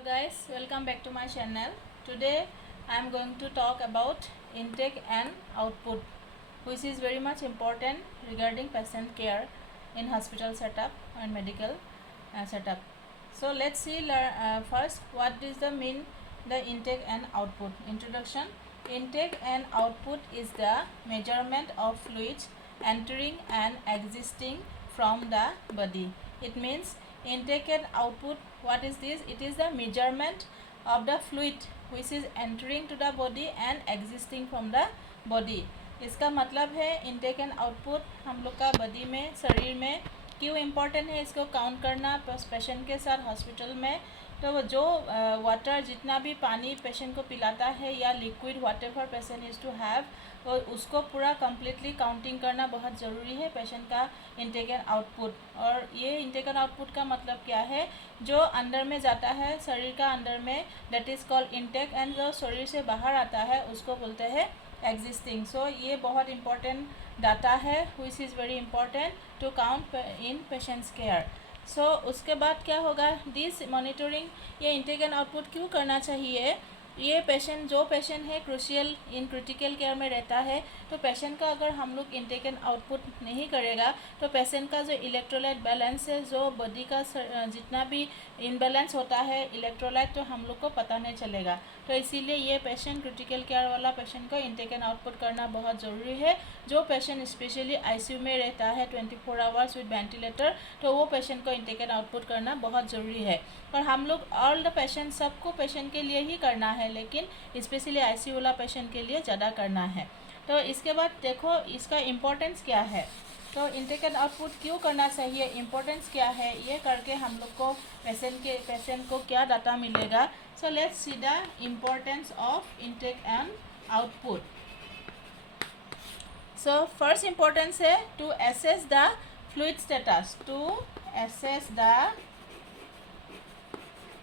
Hello guys, welcome back to my channel. Today I am going to talk about intake and output, which is very much important regarding patient care in hospital setup and medical setup. So let's see first what is the intake and output. Introduction. Intake and output is the measurement of fluids entering and existing from the body. It means intake and output. What is this? It is the measurement of the fluid which is entering to the body and existing from the body. इसका मतलब है intake and output हम लोग का body में, शरीर में क्यों इम्पोर्टेंट है इसको काउंट करना पेशेंट के साथ हॉस्पिटल में. तो जो वाटर, जितना भी पानी पेशेंट को पिलाता है या liquid whatever patient is to have, तो उसको पूरा कम्प्लीटली काउंटिंग करना बहुत ज़रूरी है पेशेंट का इनटेक एंड आउटपुट. और ये इनटेक एंड आउटपुट का मतलब क्या है? जो अंदर में जाता है शरीर का अंदर में, that is called intake, and जो शरीर से बाहर आता है उसको बोलते हैं एग्जिस्टिंग. सो ये बहुत इंपॉर्टेंट डाटा है which is very important to count in patients care. So उसके बाद क्या होगा? दिस मॉनिटरिंग, ये इनटेक एंड आउटपुट क्यों करना चाहिए? ये पेशेंट, जो पेशेंट है क्रूशियल इन क्रिटिकल केयर में रहता है, तो पेशेंट का अगर हम लोग इनटेक एंड आउटपुट नहीं करेगा तो पेशेंट का जो इलेक्ट्रोलाइट बैलेंस है, जो बॉडी का जितना भी इनबैलेंस होता है इलेक्ट्रोलाइट, तो हम लोग को पता नहीं चलेगा. तो इसीलिए ये पेशेंट, क्रिटिकल केयर वाला पेशेंट को इनटेक एंड आउटपुट करना बहुत ज़रूरी है. जो पेशेंट स्पेशली आईसीयू में रहता है 24 आवर्स विद वेंटिलेटर, तो वो पेशेंट को इनटेक एंड आउटपुट करना बहुत ज़रूरी है. और हम लोग ऑल द पेशेंट, सबको पेशेंट के लिए ही करना है, लेकिन स्पेशली आईसीयू वाला पेशेंट के लिए ज़्यादा करना है. तो इसके बाद देखो इसका इम्पोर्टेंस क्या है. तो इनटेक एंड आउटपुट क्यों करना चाहिए, इम्पोर्टेंस क्या है, ये करके हम लोग को पेशेंट को क्या डाटा मिलेगा. So let's see the importance of intake and output. So first importance है to assess the fluid status. To assess the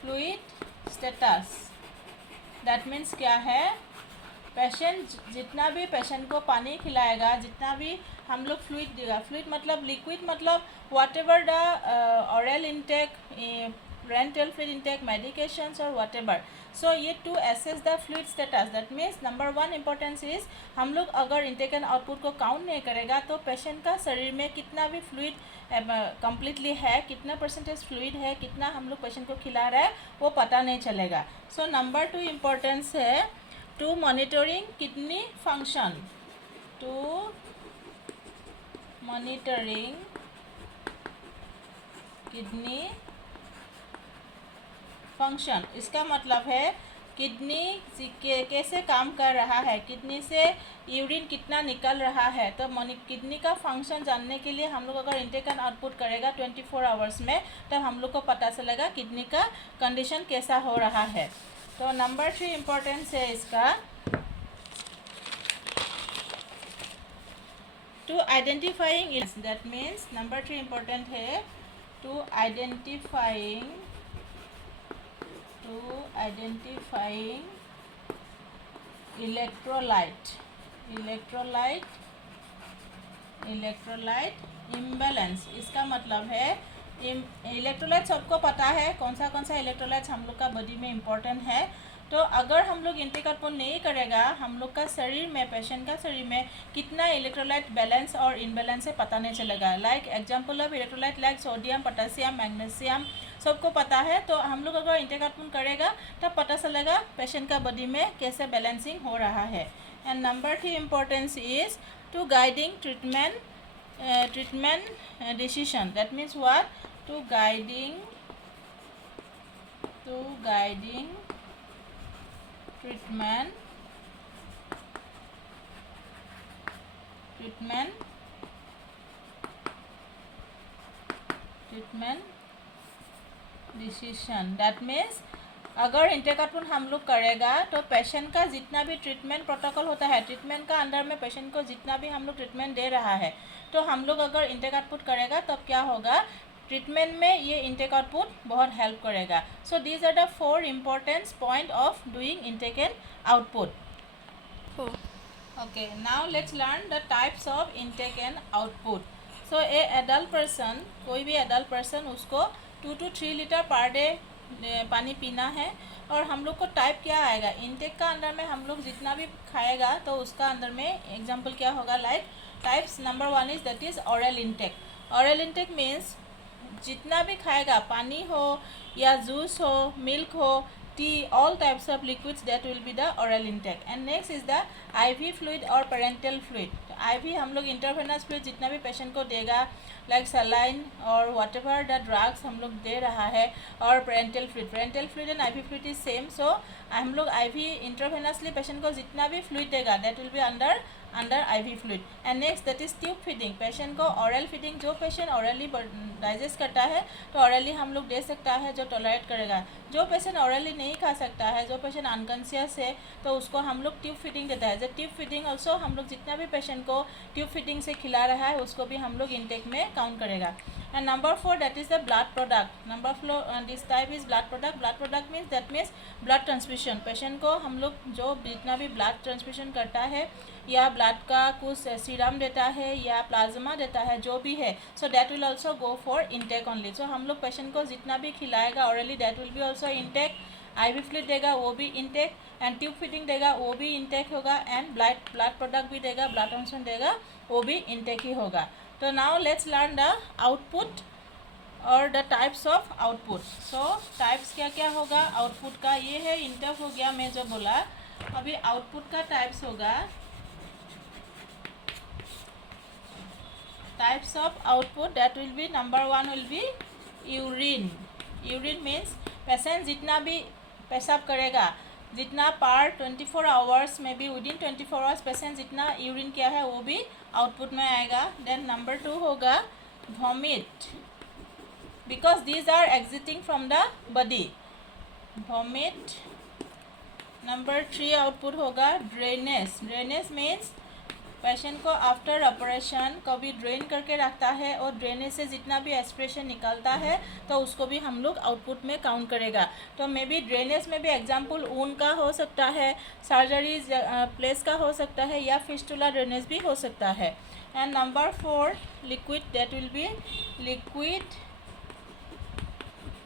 fluid status, that means क्या है? पेशेंट जितना भी पेशेंट को पानी खिलाएगा, जितना भी हम लोग फ्लूइड देगा, फ्लूइड मतलब लिक्विड, मतलब whatever the oral intake, rental fluid intake, medications और वाट एवर. सो ये to assess the fluid status, that means number one importance is, हम लोग अगर इंटेक एंड आउटपुट को काउंट नहीं करेगा तो पेशेंट का शरीर में कितना भी फ्लूइड कम्प्लीटली है, कितना परसेंटेज फ्लूइड है, कितना हम लोग पेशेंट को खिला रहा है, वो पता नहीं चलेगा. सो नंबर टू इम्पोर्टेंस है to monitoring kidney function. To monitoring kidney function. इसका मतलब है किडनी कैसे काम कर रहा है, किडनी से यूरिन कितना निकल रहा है. तो किडनी का फंक्शन जानने के लिए हम लोग अगर इंटेक एंड आउटपुट करेगा 24 आवर्स में, तब हम लोग को पता चलेगा किडनी का कंडीशन कैसा हो रहा है. तो नंबर 3 इम्पोर्टेंस है इसका to identifying its. That means number 3 important है टू आइडेंटिफाइंग इलेक्ट्रोलाइट इम्बैलेंस. इसका मतलब है इलेक्ट्रोलाइट सबको पता है कौन सा इलेक्ट्रोलाइट्स हम लोग का बॉडी में इम्पोर्टेंट है. तो अगर हम लोग इंटेक आउटपुट नहीं करेगा, हम लोग का शरीर में, पेशेंट का शरीर में कितना इलेक्ट्रोलाइट बैलेंस और इनबैलेंस है पता नहीं चलेगा. Like example of electrolyte like sodium, potassium, magnesium, सबको पता है. तो हम लोग अगर इंटेक आउटपुट करेगा तब पता चलेगा पेशेंट का बॉडी में कैसे बैलेंसिंग हो रहा है. And number 3 importance is to guiding treatment decision. That means what? To guiding treatment decision. That means अगर इंटेक आउटपुट हम लोग करेगा तो पेशेंट का जितना भी ट्रीटमेंट प्रोटोकॉल होता है, ट्रीटमेंट का अंदर में पेशेंट को जितना भी हम लोग ट्रीटमेंट दे रहा है, तो हम लोग अगर इंटेक आउटपुट करेगा तब क्या होगा? ट्रीटमेंट में ये इंटेक आउटपुट बहुत हेल्प करेगा. So these are the 4 importance point of doing intake and output. Okay, now let's learn the types of intake and output. So a adult person, कोई भी एडल्ट पर्सन, उसको 2 to 3 litre per day पानी पीना है। और हम लोग को टाइप क्या आएगा, इनटेक का अंदर में हम लोग जितना भी खाएगा तो उसका अंदर में एग्जाम्पल क्या होगा, like types number 1 is that is oral intake. Oral intake means जितना भी खाएगा, पानी हो या जूस हो, मिल्क हो, tea, all types of liquids, that will be the oral intake. And next is the IV fluid or parenteral fluid. IV हम लोग इंटरवेनस फ्लूइड जितना भी पेशेंट को देगा, लाइक सलाइन और वॉट एवर द ड्रग्स हम लोग दे रहा है, और parenteral fluid and IV fluid is same. So हम लोग IV इंटरवेनसली पेशेंट को जितना भी फ्लूइड देगा that will be under IV fluid. And next that is tube feeding, patient को ऑरल फीडिंग, जो पेशेंट ऑरली डाइजेस्ट करता है तो ऑरली हम लोग दे सकता है, जो टॉलरेट करेगा। जो पेशेंट ऑरली नहीं खा सकता है, जो पेशेंट अनकॉन्शियस है, तो उसको हम लोग ट्यूब फीडिंग देता है। जो ट्यूब फीडिंग ऑल्सो हम लोग जितना भी पेशेंट को ट्यूब फीडिंग से खिला रहा है उसको भी हम लोग इनटेक में काउंट करेगा। And number 4 that is the blood product. Number 4 this type is blood product. Blood product means that means blood transfusion. Patient को हम लोग जो जितना भी ब्लड ट्रांसफ्यूजन करता है, या ब्लड का कुछ सीरम देता है या प्लाज्मा देता है, जो भी है, so that will also go for intake only. So हम लोग पेशेंट को जितना भी खिलाएगा orally that will be also intake. IV fluid देगा वो भी इनटेक, एंड ट्यूब फीडिंग देगा वो भी इनटेक होगा, एंड ब्लड प्रोडक्ट भी देगा, ब्लड ट्रांसफ्यूजन देगा वो भी इनटेक ही होगा। तो now let's learn the output और the types of output. So types क्या क्या होगा आउटपुट का, ये है इनटेक हो गया मैं जो बोला। अभी आउटपुट का टाइप्स होगा, types of output that will be number 1 will be urine. Urine means patient जितना भी पेशाब करेगा, जितना पर 24 आवर्स में भी विदिन 24 आवर्स पेशेंट जितना यूरिन किया है वो भी आउटपुट में आएगा। देन नंबर 2 होगा vomit, because these are exiting from the body, vomit. Number 3 output होगा ड्रेनेज। ड्रेनेज मीन्स पेशेंट को आफ्टर ऑपरेशन कभी ड्रेन करके रखता है, और ड्रेनेज से जितना भी एस्पिरेशन निकलता है तो उसको भी हम लोग आउटपुट में काउंट करेगा। तो मे बी ड्रेनेज में भी एग्जांपल ऊन का हो सकता है, सर्जरी प्लेस का हो सकता है, या फिस्टुला ड्रेनेज भी हो सकता है। And number 4 liquid, that will B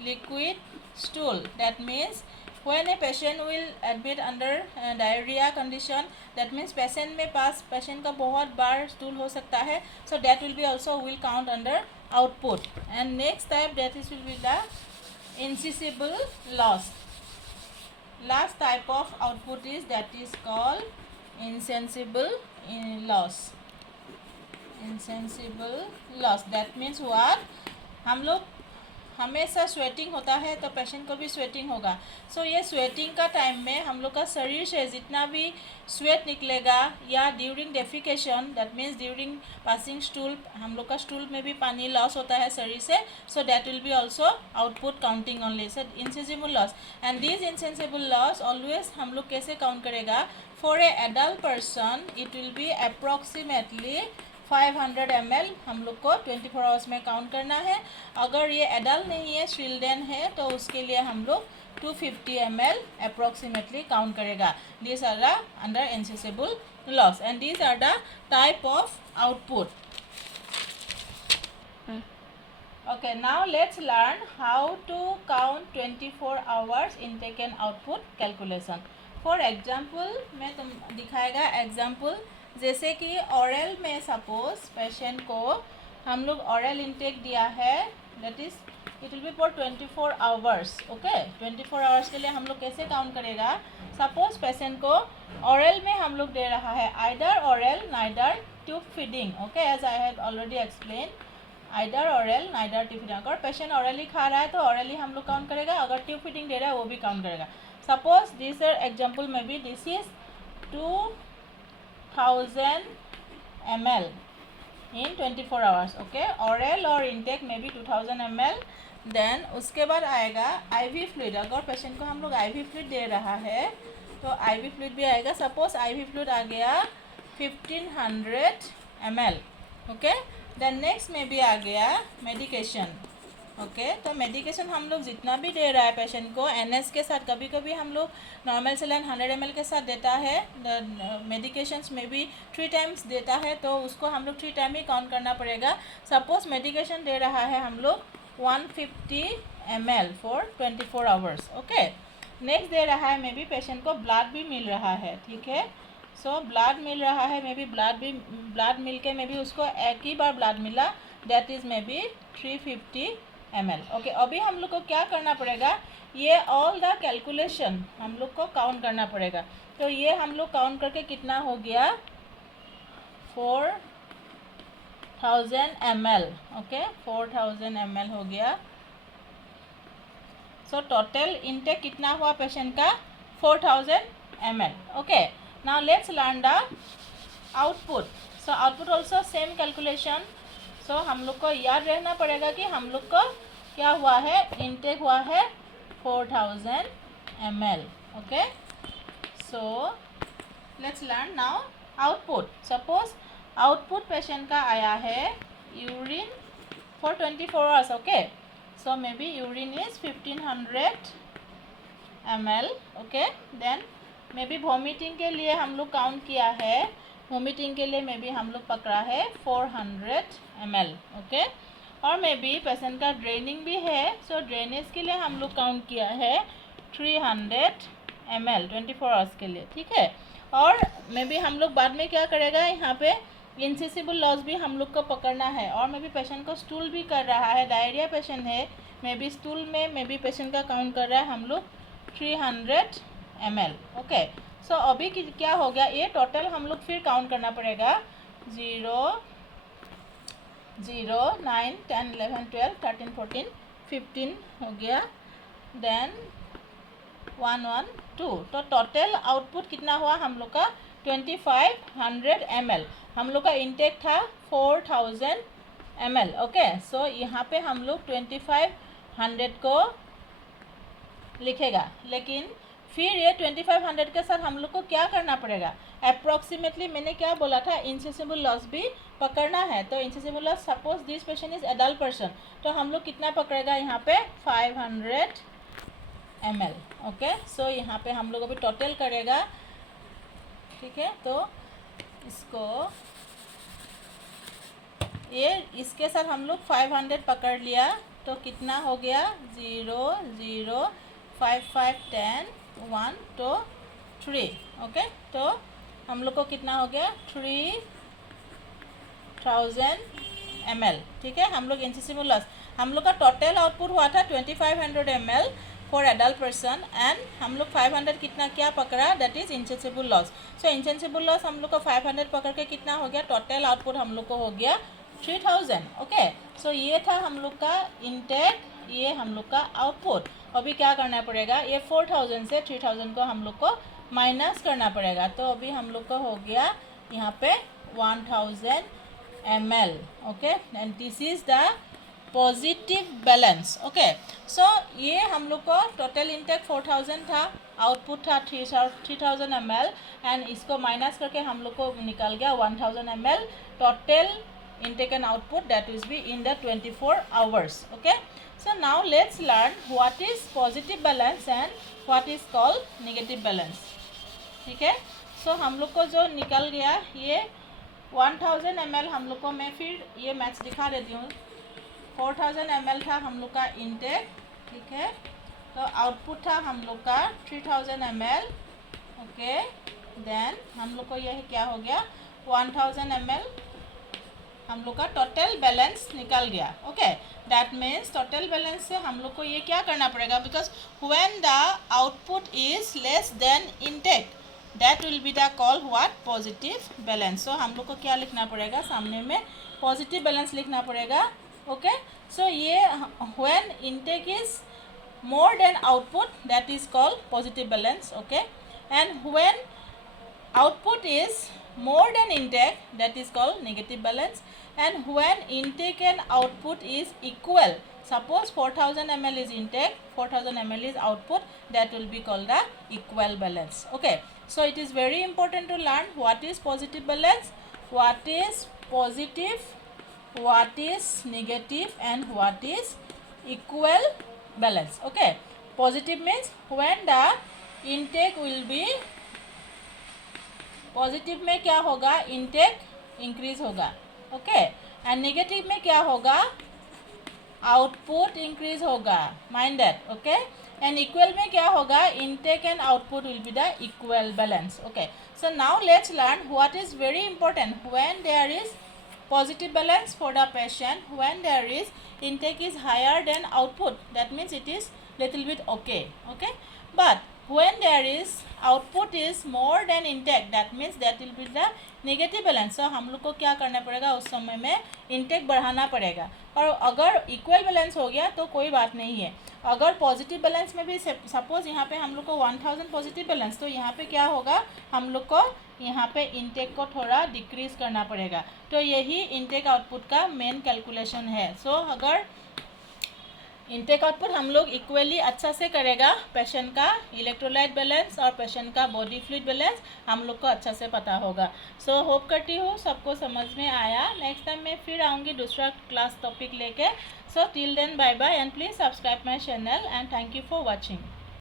liquid stool. That means when a patient will admit under diarrhea condition, that means patient में पास पेशेंट का बहुत बार स्टूल हो सकता है, so that will be also will count under output. And next type that is will be the insensible loss. Last type of output is that is called insensible loss. Insensible loss, that means what, हम लोग हमेशा sweating होता है तो patient को भी sweating होगा। सो ये स्वेटिंग का टाइम में हम लोग का शरीर से जितना भी स्वेट निकलेगा, या during defecation, that means during passing stool, हम लोग का स्टूल में भी पानी लॉस होता है शरीर से, सो that will be also output counting only. So insensible loss, and this insensible loss always हम लोग कैसे काउंट करेगा, for a adult person it will be approximately 500 ml हम लोग को 24 आवर्स में काउंट करना है। अगर ये एडल्ट नहीं है, चिल्ड्रेन है, तो उसके लिए हम लोग 250 ml अप्रॉक्सीमेटली काउंट करेगा। This are the under insensible loss, and this are the type of output. Okay, now let's learn how to count 24 hours intake and output calculation. For example, मैं तुम दिखाएगा एग्जाम्पल, जैसे कि ऑरल में suppose patient को हम लोग ऑरल इनटेक दिया है, that is it will be for 24 hours. Okay, 24 hours के लिए हम लोग कैसे काउंट करेगा, सपोज पेशेंट को ऑरल में हम लोग दे रहा है either oral neither tube feeding. Okay, as I have already explain, either oral neither tube feeding. अगर पेशेंट ऑरली खा रहा है तो ऑरली हम लोग काउंट करेगा, अगर ट्यूब फीडिंग दे रहा है वो भी काउंट करेगा। सपोज दिस एग्जाम्पल में भी this is 2000 ml in 24 hours. Okay, oral और इनटेक में भी 2000 ml। देन उसके बाद आएगा IV फ्लूइड। अगर पेशेंट को हम लोग IV फ्लूइड दे रहा है तो IV फ्लूइड भी आएगा। सपोज IV फ्लूइड आ गया 1500 ml। ओके, देन नेक्स्ट में भी आ गया मेडिकेशन। ओके, तो मेडिकेशन हम लोग जितना भी दे रहा है पेशेंट को NS के साथ, कभी कभी हम लोग नॉर्मल सेलाइन 100 ml के साथ देता है, मेडिकेशंस में भी 3 टाइम्स देता है, तो उसको हम लोग 3 टाइम ही काउंट करना पड़ेगा। सपोज मेडिकेशन दे रहा है हम लोग 150 ml for 24 hours. Okay, next दे रहा है मे बी पेशेंट को ब्लड भी मिल रहा है. ठीक है, सो ब्लड मिल रहा है, मे बी ब्लड मिल के मे बी उसको एक ही बार ब्लड मिला, that is may be 350 ml. Okay, अभी हम लोग को क्या करना पड़ेगा, ये ऑल द कैलकुलेशन हम लोग को काउंट करना पड़ेगा. तो ये हम लोग काउंट करके कितना हो गया, 4000 ml. ओके, 4000 ml हो गया. सो टोटल इनटेक कितना हुआ पेशेंट का, 4000 ml. Okay, now let's learn the output. So output also same calculation. So हम लोग को याद रहना पड़ेगा कि हम लोग को क्या हुआ है, इनटेक हुआ है 4000 ml. Okay, so let's learn now output. Suppose output patient का आया है urine for 24 hours. Okay, so maybe urine is 1500 ml. Okay, then maybe vomiting के लिए हम लोग काउंट किया है, वॉमिटिंग के लिए मे बी हम लोग पकड़ा है 400 ml. ओके, और मे बी पेशेंट का ड्रेनिंग भी है, सो ड्रेनेज के लिए हम लोग काउंट किया है 300 ml 24 आवर्स के लिए. ठीक है, और मे बी हम लोग बाद में क्या करेगा, यहाँ पे इनसेसिबल लॉस भी हम लोग को पकड़ना है, और मे बी पेशेंट को स्टूल भी कर रहा है, डायरिया पेशेंट है, मे बी स्टूल में मे बी पेशेंट का काउंट कर रहा है हम लोग 300 ml. ओके, सो अभी क्या हो गया, ये टोटल हम लोग फिर काउंट करना पड़ेगा. 0 0 9 10 11 12 13 14 15 हो गया, देन 1 1 2. तो टोटल आउटपुट कितना हुआ हम लोग का, 2500 ml. हम लोग का इनटेक था 4000 ml. ओके, सो यहाँ पे हम लोग 2500 को लिखेगा, लेकिन फिर ये 2500 के साथ हम लोग को क्या करना पड़ेगा, अप्रॉक्सीमेटली मैंने क्या बोला था, इनसेसिबल लॉस भी पकड़ना है. तो insensible loss, suppose this patient is adult person, तो हम लोग कितना पकड़ेगा यहाँ पे 500 ml. ओके, सो यहाँ पे हम लोग अभी टोटल करेगा. ठीक है, तो इसको ये इसके साथ हम लोग 500 पकड़ लिया, तो कितना हो गया, 0 0 5 5 10 1 तो 3. ओके, तो हम लोग को कितना हो गया, 3000 ml. ठीक है, हम लोग इनसेसिबल लॉस, हम लोग का टोटल आउटपुट हुआ था 2500 ml for adult person, and हम लोग 500 कितना क्या पकड़ा, that is insensible loss. So insensible loss हम लोग को 500 पकड़ के कितना हो गया, टोटल आउटपुट हम लोग को हो गया 3000. ओके, सो ये था हम लोग का इनटेक, ये हम लोग का आउटपुट. अभी क्या करना पड़ेगा, ये 4000 से 3000 को हम लोग को माइनस करना पड़ेगा. तो अभी हम लोग का हो गया यहाँ पे 1000 ml. Okay, and this is the positive balance. Okay, so ये हम लोग को टोटल इनटेक 4000 था, आउटपुट था 3000 ml, एंड इसको माइनस करके हम लोग को निकल गया 1000 ml total intake and output, that is be in the 24 hours. Okay, so now let's learn what is positive balance and what is called negative balance. ठीक है, सो हम लोग को जो निकल गया ये 1000 ml हम लोग को, मैं फिर ये मैथ्स दिखा देती हूँ. 4000 ml था हम लोग का इनटेक. ठीक है, तो आउटपुट था हम लोग का 3000 ml. ओके, देन हम लोग को यह क्या हो गया, 1000 ml हम लोग का टोटल बैलेंस निकल गया. Okay, that means total balance से हम लोग को ये क्या करना पड़ेगा, because when the output is less than intake, that will be the call what, positive balance. So हम लोग को क्या लिखना पड़ेगा, सामने में पॉजिटिव बैलेंस लिखना पड़ेगा. ओके, सो ये when intake is more than output, that is called positive balance. Okay, and when output is more than intake, that is called negative balance. And when intake and output is equal, suppose 4000 ml is intake, 4000 ml is output, that will be called the equal balance. Okay, so it is very important to learn what is positive balance, what is positive, what is negative, and what is equal balance. Okay, positive means when the intake will be positive में क्या होगा, intake increase होगा. Okay, and negative में क्या होगा, output increase होगा, mind that, okay. And equal में क्या होगा, intake and output will be the equal balance, okay. So now let's learn what is very important when there is positive balance for the patient, when there is intake is higher than output, that means it is little bit okay, okay. But when there is output is more than intake, that means that will be the negative balance. So हम लोग को क्या करना पड़ेगा, उस समय में intake बढ़ाना पड़ेगा। और अगर equal balance हो गया तो कोई बात नहीं है। अगर पॉजिटिव बैलेंस में भी सपोज यहाँ पे हम लोग को 1000 पॉजिटिव बैलेंस, तो यहाँ पे क्या होगा, हम लोग को यहाँ पे इनटेक को थोड़ा डिक्रीज करना पड़ेगा। तो यही इनटेक आउटपुट का मेन कैलकुलेशन है। सो अगर इनटेक आउटपुट हम लोग इक्वली अच्छा से करेगा, पेशेंट का इलेक्ट्रोलाइट बैलेंस और पेशेंट का बॉडी फ्लूइड बैलेंस हम लोग को अच्छा से पता होगा। सो होप करती हूँ सबको समझ में आया। नेक्स्ट टाइम मैं फिर आऊँगी दूसरा क्लास टॉपिक लेके। So till then bye bye and please subscribe my channel and thank you for watching.